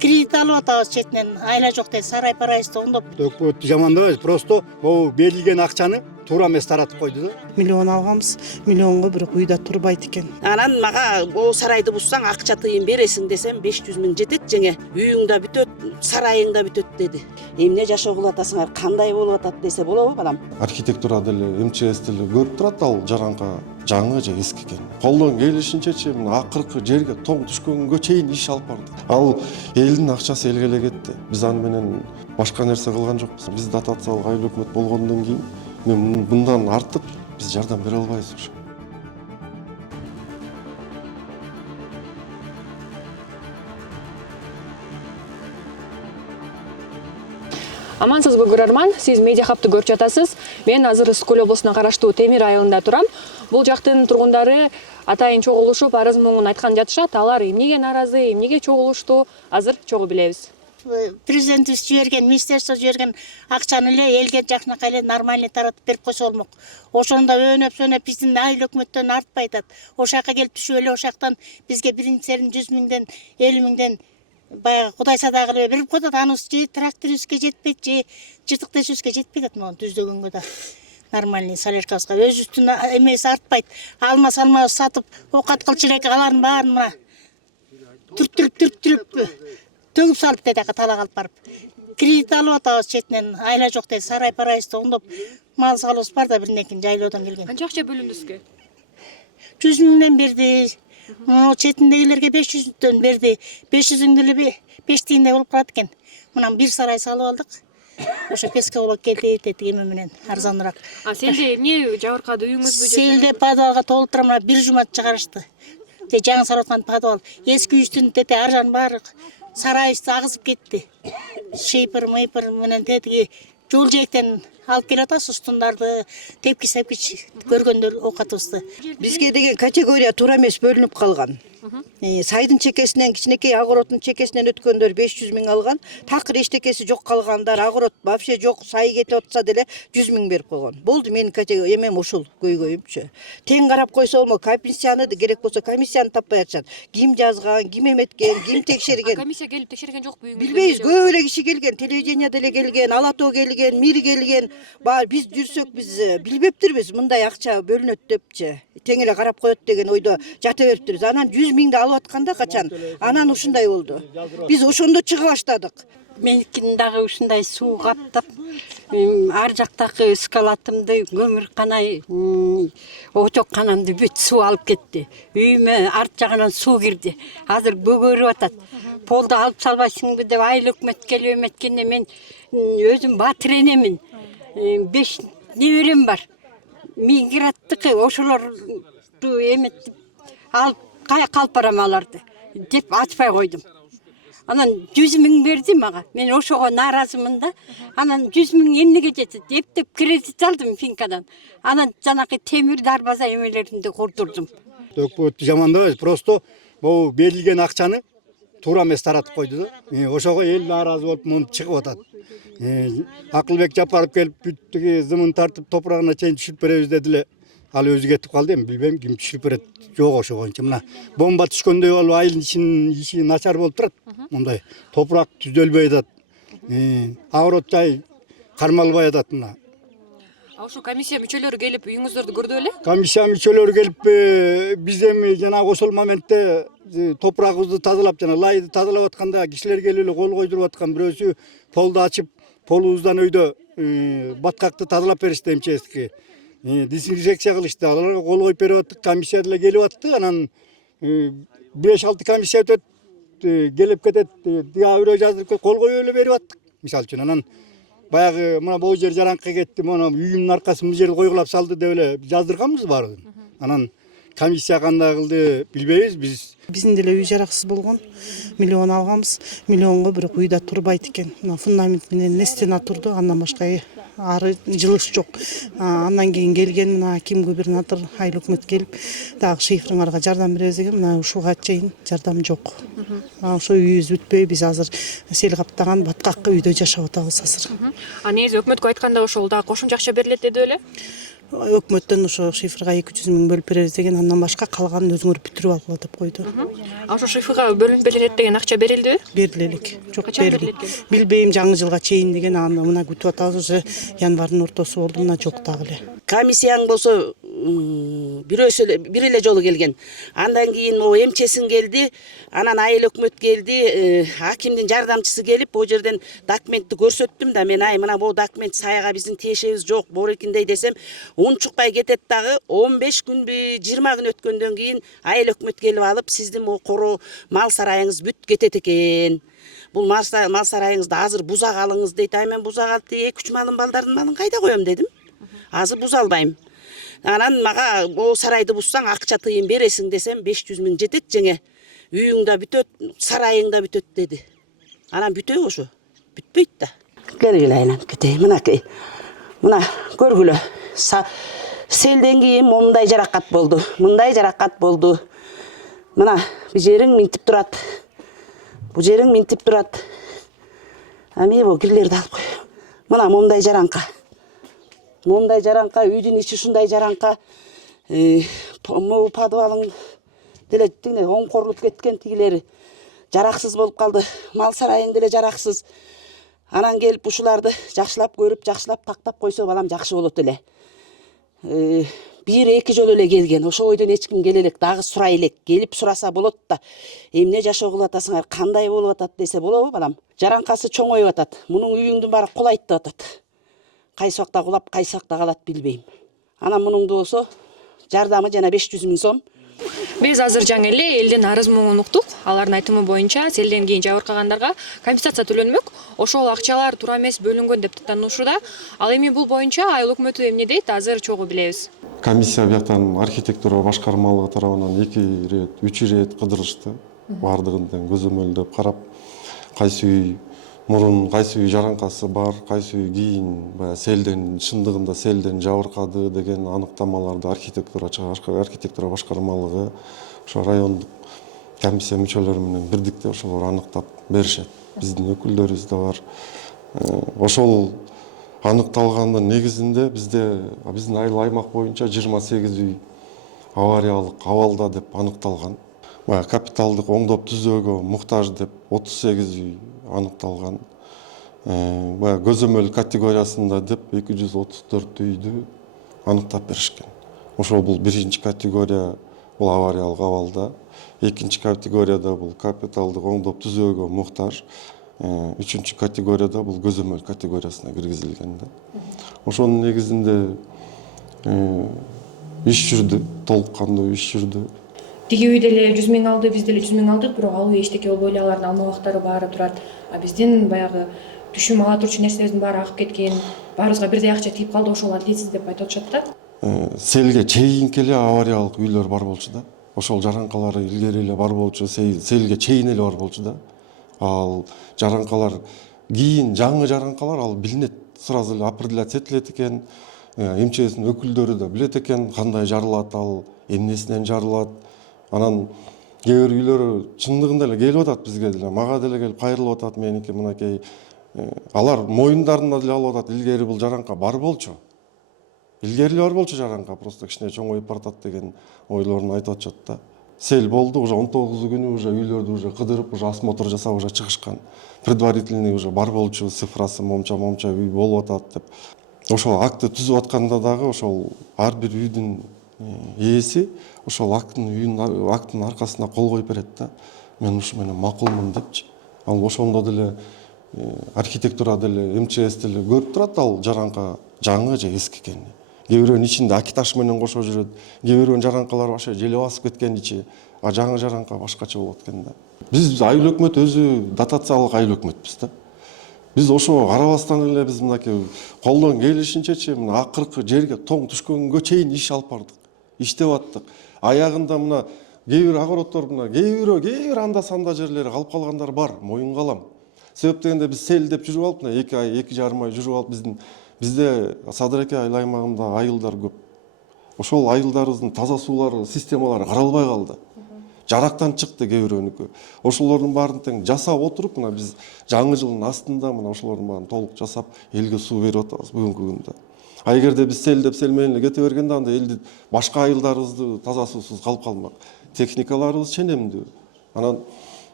кредит алып атабыз четинен, айла жок дейт, сарай парайыбызды оңдоп. Өкмөттү жамандабайбыз, просто могу берилген акчаны туура эмес таратып койду да. Миллион алганбыз, миллионго бирок үйдө турбайт экен. Анан мага о сарайды бузсаң акча тыйын бересиң десем 500 миң жетет жеңе. Үйүң да бүтөт, сарайың да бүтөт деди. Эмне жашоо кылып атасыңар, кандай болуп атат десе болобу балам? Архитектура деле, МЧС деле көрүп турат, ал жаранка жаңы же эски экен. Колдон келишинчечи мына акыркы жерге тоң түшкөнгө чейин иш алып барды. Ал элдин акчасы элге эле кетти. Биз аны менен башка нерсе кылган жокпуз. Биз дотациялык айыл өкмөт болгондон кийин мен мындан артык биз жардам бере албайбыз уже. Амансызбы көрөрман, сиз Медиа Хабты көрүп жатасыз. Мен азыр Ысык-Көл облусуна караштуу Темир айылында турам. Бул жактын тургундары атайын чогулушуп, арыз муңун айткан жатышат. Алар эмнеге нааразы, эмнеге чогулушту, азыр чогуу билебиз. Президентибиз жиберген, министерство жиберген акчаны эле элге жакынакай эле нормальный таратып берип койсо болмок. Ошондо өнөп биздин айыл өкмөттөн артпай атат. Ошакка келип түшүп эле ошактан бизге биринчи серин 100 миңден 50 миңден баягы Кудай садагы эле берип коет. Анысы же тракторибизге жетпейт, же жыртык тешибизге жетпейт атат. Могу түздөгөнгө да нормальный соляркабызга өзүбүздүн эмеси артпайт. Алма салмабыз сатып, окат кылчу элек алардын баарын мына түрттүрүп төгүп салып деди талак алып барып. Кредит алып атабыз четинен, айла жок дейт, сарай парайыбызды оңдоп, мал салыбыз бар да биринекин жайлоодон келген. Канча акча бөлүндү сизге? 100 миңден берди. Четиндегилерге 500дөн берди. 500 эле 5 тииндей болуп калат экен. Мына бир сарай салып алдык. Ошо песколог келди деди эме менен арзаныраак. Селде эмне жабыркады, үйүңүзбү? Селде подвалга толтура мына бир жума чыгарышты. Жаңы салып аткан подвал. Эски үйүбүздүн тети аржан баары сарайыбызды агызып кетти. Шейпер менен тетиги жол жээктен алып келип атабыз устундарды, тепкич көргөндөр окатыбызды. Бизге деген категория туура эмес бөлүнүп калган. Сайдын чекесинен, кичинекей огороддун чекесинен өткөндөр 500 миң алган, такыр эчтекеси жок калгандар, огород вообще жок, сай кетип атса деле 100 миң берип койгон. Болду, менин категория эмем ушул көйгөйүмчү. Тең карап койсо болмо, комиссияны керек болсо комиссияны таппай атышат. Ким жазган, ким эметкен, ким текшерген. Комиссия келип текшерген жокпу үйүңүздү? Билбейбиз, көп эле киши келген, телевидение деле келген, Ала Тоо келген, Мир келген. Бар биз жүрсөк биз билбептирбиз мындай акча бөлүнөт депчи. Тең эле карап коет деген ойдо жата бериптирбиз. Анан 100 миңди алып атканда качан? Анан ушундай болду. Биз ошондо чыга баштадык. Меникин дагы ушундай суу каптап, ар жактагы скалатымды, көмүр канай, очок канамды бүт суу алып кетти. Үйүмө арт жагынан суу кирди. Азыр бөгөрүп атат. Полду алып салбайсыңбы деп айыл өкмөт келип эметкенде мен өзүм батыр энемин. 5 неберем бар. Миграттыкы ошолорду эметип алып каяка алып барам аларды деп ачпай койдум. Анан 100 миң берди мага. Мен ошого нааразымын да. Анан 100 миң эмнеге жетет? Эптеп кредит алдым Финкадан. Анан жанакы темир дарбаза эмелеринди курдурдум. Өкмөттү жамандабайбыз, просто могу берилген акчаны туура эмес таратып койду да. Ошого эл нааразы болуп мынтип чыгып атат. Акылбек Жапаров келип бүттүгү зымын тартып топурагына чейин түшүрүп беребиз деди эле. Ал өзү кетип калды, эми билбейм ким түшүрүп берет. Жок ошогончо мына бомба түшкөндөй болуп айылдын иши начар болуп турат. Мындай топурак түзөлбөй атат. Огород жай кармалбай атат мына. Ошо комиссия мүчөлөрү келип үйүңүздөрдү көрдү беле? Комиссия мүчөлөрү келип биз эми жанагы ошол моментте топурагыбызды тазалап жана лайды тазалап атканда кишилер келип эле кол койдуруп аткан, бирөөсү полду ачып, полубуздан өйдө баткакты тазалап беришти МЧСке. Дезинфекция кылышты, аларга кол коюп берип аттык, комиссия деле келип атты. Анан 5-6 комиссия өтөт, келип кетет, бирөө жаздырып кол коюп эле берип аттык. Мисалы үчүн анан баягы мына бул жер жаранка кетти, мына үйүмдүн аркасын бул жерге койгулап салды деп эле жаздырганбыз баарын. Анан комиссия кандай кылды билбейбиз биз. Биздин деле үй жараксыз болгон. Миллион алганбыз, миллионго бирок үйдө турбайт экен. Мына фундамент менен стена турду, андан башка ары жылыш жок. Андан кийин келген мына Аким губернатор айыл өкмөт келип, дагы шифрыңарга жардам беребиз деген, мына ушуга чейин жардам жок. Ошо үйүбүз бүтпөй, биз азыр сел каптаган баткакка үйдө жашап атабыз азыр. Негизи өкмөткө айтканда ошол дагы кошумча акча берилет деди беле? өкмөттөн ошо шифрга 200 миң бөлүп беребиз деген, андан башка калганын өзүңөр бүтүрүп алгыла деп койду. А ошо шифрга бөлүнүп берилет деген акча берилдиби? Бериле элек. Жок, Качан берилди. берилет экен? Билбейм, жаңы жылга чейин деген, аны мына күтүп атабыз, уже январдын ортосу болду, мына жок дагы эле. Комиссияң болсо бир эле жолу келген. Андан кийин могу эмчесин келди, анан айыл өкмөт келди, акимдин жардамчысы келип, бул жерден документти көрсөттүм да, мен мына бул документ саяга биздин тиешебиз жок, борекиндей десем, унчукпай кетет дагы 15 күнбү, 20 күн өткөндөн кийин айыл өкмөт келип алып, сиздин могу короо мал сарайыңыз бүт кетет экен. Бул мал сарайыңызды азыр бузак алыңыз дейт. Мен бузак алып 2-3 малым балдардын малын кайда коем дедим. Азыр буза албайм. Анан мага о сарайды бузсаң акча тыйын бересиң десем 500 миң жетет жеңе. Үйүң да бүтөт, сарайың да бүтөт деди. Анан бүтөбү ошо? Бүтпөйт да. Келгиле айнам кетейин. Мынакей. Мына көргүлө. Селден кийин мындай жаракат болду. Мындай жаракат болду. Мына бу жериң минтип турат. Бу жериң минтип турат. Ами бу кирлерди алып кой. Мына мындай жаранка. Мындай жаранка, үйдүн ичи ушундай жаранка. Могу подвалың деле тигине оңкорлуп кеткен, тигилери жараксыз болуп калды. Мал сарайың деле жараксыз. Анан келип ушуларды жакшылап көрүп, жакшылап тактап койсо балам жакшы болот эле. 1-2 жолу эле келген. Ошо ойдон эч ким келе элек, дагы сурай элек. Келип сураса болот да. Эмне жашоо кылып атасыңар, кандай болуп атат десе болобу балам? Жаранкасы чоңоюп атат. Мунун үйүңдүн баары кулайт деп атат. Кайсы убакта кулап, кайсы убакта калат билбейм. Анан мунуңду болсо жардамы жана 500 миң сом. Биз азыр жаңы эле элдин арыз муңун уктук. Алардын айтымы боюнча селден кийин жабыркагандарга компенсация төлөнмөк. Ошол акчалар туура эмес бөлүнгөн деп тануушуда. Ал эми бул боюнча айыл өкмөтү эмне дейт, азыр чогуу билебиз. Комиссия бияктан архитектура башкармалыгы тарабынан 2 рет, 3 рет кыдырышты. Бардыгын тең көзөмөлдөп карап, кайсы үй мурун, кайсы үй жаранкасы бар, кайсы үй кийин баягы селден, чындыгында селден жабыркады деген аныктамаларды архитектура башкармалыгы, ошо райондук комиссия мүчөлөрү менен бирдикте ошолор аныктап беришет. Биздин өкүлдөрүбүз да бар. Ошол аныкталгандын негизинде биздин айыл аймак боюнча 28 үй авариялык абалда деп аныкталган. Баягы капиталдык оңдоп түзөөгө муктаж деп 38 үй аныкталган. Баягы көзөмөл категориясында деп 234 үйдү аныктап беришкен. Ошол бул биринчи категория, бул авариялык абалда. Экинчи категорияда бул капиталдык оңдоп түзөөгө муктаж. Үчүнчү категорияда бул көзөмөл категориясына киргизилген да. Ошонун негизинде иш жүрдү, толук кандуу иш жүрдү. Тиги үй деле 100 миң алды, биз деле 100 миң алдык, бирок ал үй эчтеке болбой эле алардын алмабактары баары турат. А биздин баягы түшүм ала турчу нерселерибиздин баары агып кеткен, баарыбызга бирдей акча тиип калды, ошол адилетсиз деп айтып атышат да. Селге чейинки эле авариялык үйлөр бар болчу да. Ошол жаранкалар илгери эле бар болчу, селге чейин эле бар болчу да. Ал жаранкалар кийин жаңы жаранкалар ал билинет, сразу эле определяция этилет экен. МЧСтин өкүлдөрү да билет экен кандай жарылат, ал эмнесинен жарылат. Анан кээ бир үйлөр чындыгында эле келип атат бизге деле, мага деле келип кайрылып атат, меники мынакей. Алар моюндарына деле алып атат, илгери бул жаранка бар болчу. Илгери эле бар болчу жаранка, просто кичине чоңоюп баратат деген ойлорун айтып атышат да. Сел болду, уже 19 күнү уже үйлөрдү уже кыдырып, уже осмотр жасап уже чыгышкан. Предварительный уже бар болчу, цифрасы момча үй болуп атат деп. Ошол акты түзүп атканда дагы ошол ар бир үйдүн ээси ошол акттын аркасына кол коюп берет да. Мен ушу менен макулмун депчи. Ал ошондо деле архитектура деле МЧС деле көрүп турат, ал жаранка жаңы же эски экенин. Кээ бирөөнүн ичинде акиташ менен кошо жүрөт, кээ бирөөнүн жаранкалары вообще желе басып кеткен ичи, а жаңы жаранка башкача болот экен да. Биз айыл өкмөт өзү дотациялык айыл өкмөтпүз да. Биз ошо карабастан эле биз мынакей колдон келишинчечи мына акыркы жерге тоң түшкөнгө чейин иш алып бардык. Иштеп аттык. Аягында мына кээ бир огороддор мына кээ бир анда санда жерлери калып калгандар бар, моюнга алам. Себеп дегенде биз сел деп жүрүп алып, мына 2 ай, 2,5 ай жүрүп алып бизде Садыреке айыл аймагында айылдар көп. Ошол айылдарыбыздын таза суулары, системалары каралбай калды. Жарактан чыкты кээ бирөөнүкү. Ошолордун баарын тең жасап отуруп, мына биз жаңы жылдын астында мына ошолордун баарын толук жасап элге суу берип атабыз бүгүнкү күндө. А эгерде биз селдеп сел менен эле кете бергенде анда элди башка айылдарыбызды таза суусуз калып калмак. Техникаларыбыз ченемдүү. Анан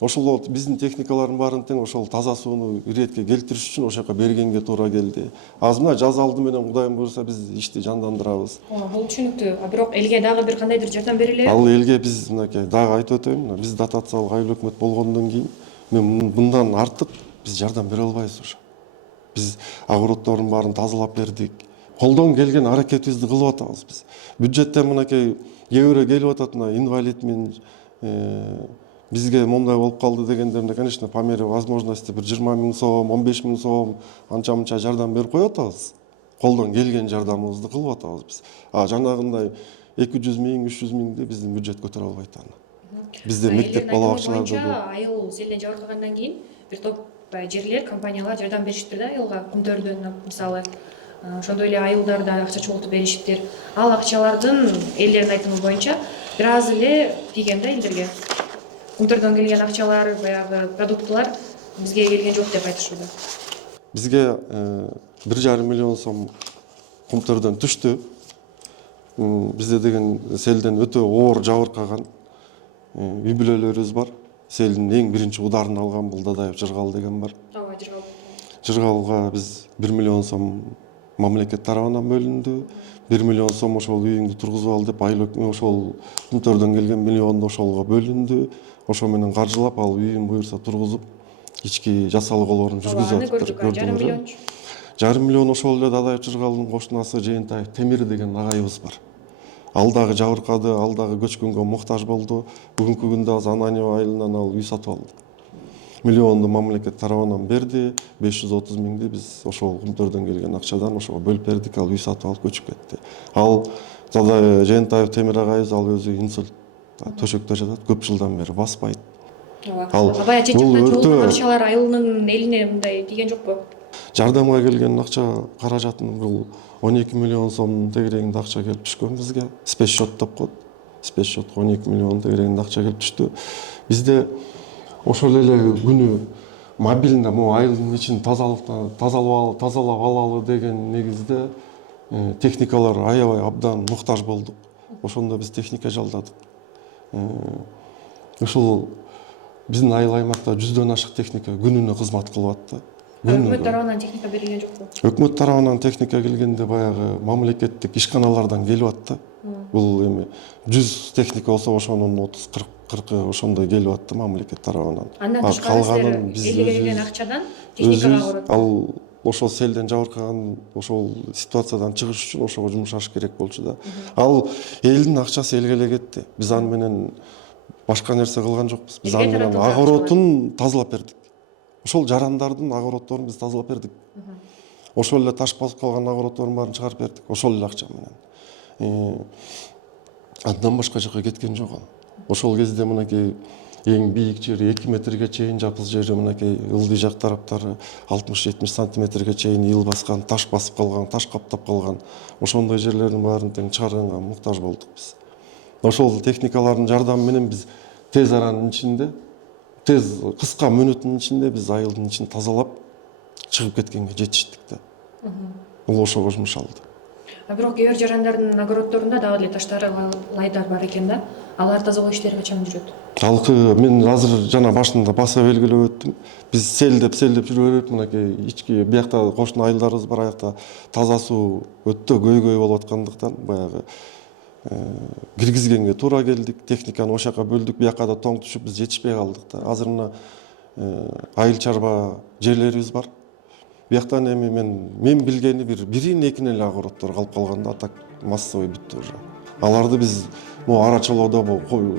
ошол биздин техникалардын баарын тең ошол таза сууну иретке келтириш үчүн ошол жака бергенге туура келди. Азыр мына жаз алды менен Кудайым буйрса биз ишти жандандырабыз. Бул түшүнүктүү. Бирок элге дагы бир кандайдыр жардам берилеби? Ал элге биз мынакей дагы айтып өтөйүн. Биз дотациялык айыл өкмөт болгондон кийин мен мындан артык биз жардам бере албайбыз уже. Биз огороддордун баарын тазалап бердик. Колдон келген аракетибизди кылып атабыз биз. Бюджеттен мынакей кээ келип атат, мына инвалидмин, бизге момундай болуп калды дегендеринде, конечно, по мере возможности бир 20 000 сом, 15 000 сом анча-мынча жардам берип коюп атабыз. Колдон келген жардамыбызды кылып атабыз биз. Жанагындай 200 000, 300 000ди биздин бюджет көтөрө албайт аны. Бизде мектеп бала бакчаларда айыл селден жабыркагандан кийин бир топ жерлер, компаниялар жардам беришиптир да айылга, Кумтөрдөн мисалы. Ошондой эле айылдарда акча чогултуп беришиптир. Ал акчалардын элдердин айтымы боюнча бир аз эле тийген да элдерге. Кумтөрдөн келген акчалар, баягы продуктылар бизге келген жок деп айтышууда. Бизге 1,5 миллион сом Кумтөрдөн түштү. Бизде деген селден өтө оор жабыркаган үй бүлөлөрүбүз бар. Селдин эң биринчи ударын алган бул Дадаев Жыргал деген бар. Ооба, Жыргал. Жыргалга биз 1 миллион сом мамлекет тарабынан бөлүндү. 1 миллион сом ошол үйүңдү тургузуп ал деп ошол Кумтөрдөн келген миллионду ошолго бөлүндү. Ошо менен каржылап ал үйүн буюрса тургузуп, ички жасалгыларын жүргүзүп атыптыр. 1,5 миллион ошол эле Дадаев Жыргалдын кошунасы Жээнтаев Темир деген агайыбыз бар. Ал дагы жабыркады, ал дагы көчкөнгө муктаж болду. Бүгүнкү күндө азыр Ананьево айылынан ал үй сатып алды. Миллионду мамлекет тарабынан берди, 530 000ди биз ошол Кумтөрдөн келген акчадан ошого бөлүп бердик, ал үй сатып алып көчүп кетти. Ал Жээнтаев Темир агайыбыз ал өзү инсульт төшөктө жатат, көп жылдан бери баспайт. Ал баягы чет жактан чогулган акчалар айылынын элине мындай тийген жокпу? Жардамга келген акча каражатын бул 12 миллион сом тегерегинде акча келип түшкөн бизге. Спецсчет деп коет. Спецсчетко 12 миллион тегерегинде акча келип түштү. Бизде ошол эле күнү мобильный могу айылдын ичин тазалап алалы деген негизде техникалар аябай абдан муктаж болдук. Ошондо биз техника жалдадык. Ушул биздин айыл аймакта 100дөн ашык техника күнүнө кызмат кылып атты. Өкмөт тарабынан техника берилген жокпу? Өкмөт тарабынан техника келгенде баягы мамлекеттик ишканалардан келип атты. Бул эми 100 техника болсо ошонун 30-40 ошондой келип атты мамлекет тарабынан. Андан тышкары элге келген акчадан техникага барат. Ал ошол селден жабыркаган ошол ситуациядан чыгыш үчүн ошого жумшаш керек болчу да. Ал элдин акчасы элге эле кетти. Биз аны менен башка нерсе кылган жокпуз. Биз аны менен огородун тазалап бердик. Ошол жарандардын огороддорун биз тазалап бердик. Ошол эле таш басып калган огороддордун баарын чыгарып бердик. Ошол эле акча менен. Андан башка жака кеткен жок ал. Ошол кезде мынакей эң бийик жери 2 метрге чейин, жапыз жери мынакей ылдый жак тараптары 60-70 сантиметрге чейин ыл баскан, таш басып калган, таш каптап калган. Ошондой жерлердин баарын тең чыгарганга муктаж болдук биз. Ошол техникалардын жардамы менен биз тез аранын ичинде, тез кыска мүнөттүн ичинде биз айылдын ичин тазалап чыгып кеткенге жетиштик да. Бул ошого жумшалды. Бирок кээ бир жарандардын огороддорунда дагы эле таштар, лайдар бар экен да. Алар тазалоо иштери качан жүрөт? Алкы мен азыр жана башында баса белгилеп өттүм. Биз селдеп жүрө берип мынакей ички биякта кошуна айылдарыбыз бар, аякта таза суу өтө көйгөй болуп аткандыктан баягы киргизгенге туура келдик. Техниканы ошол жака бөлдүк, бияка да тоң түшүп биз жетишпей калдык да. Азыр мына айыл чарба жерлерибиз бар. Бияктан эми мен билгени бирин экинен эле огороддор калып калганда, а так массовый бүттү уже. Аларды биз ара чолоодо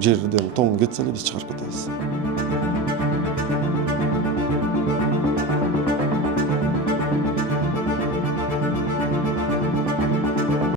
жерден тоң кетсе эле биз чыгарып кетебиз.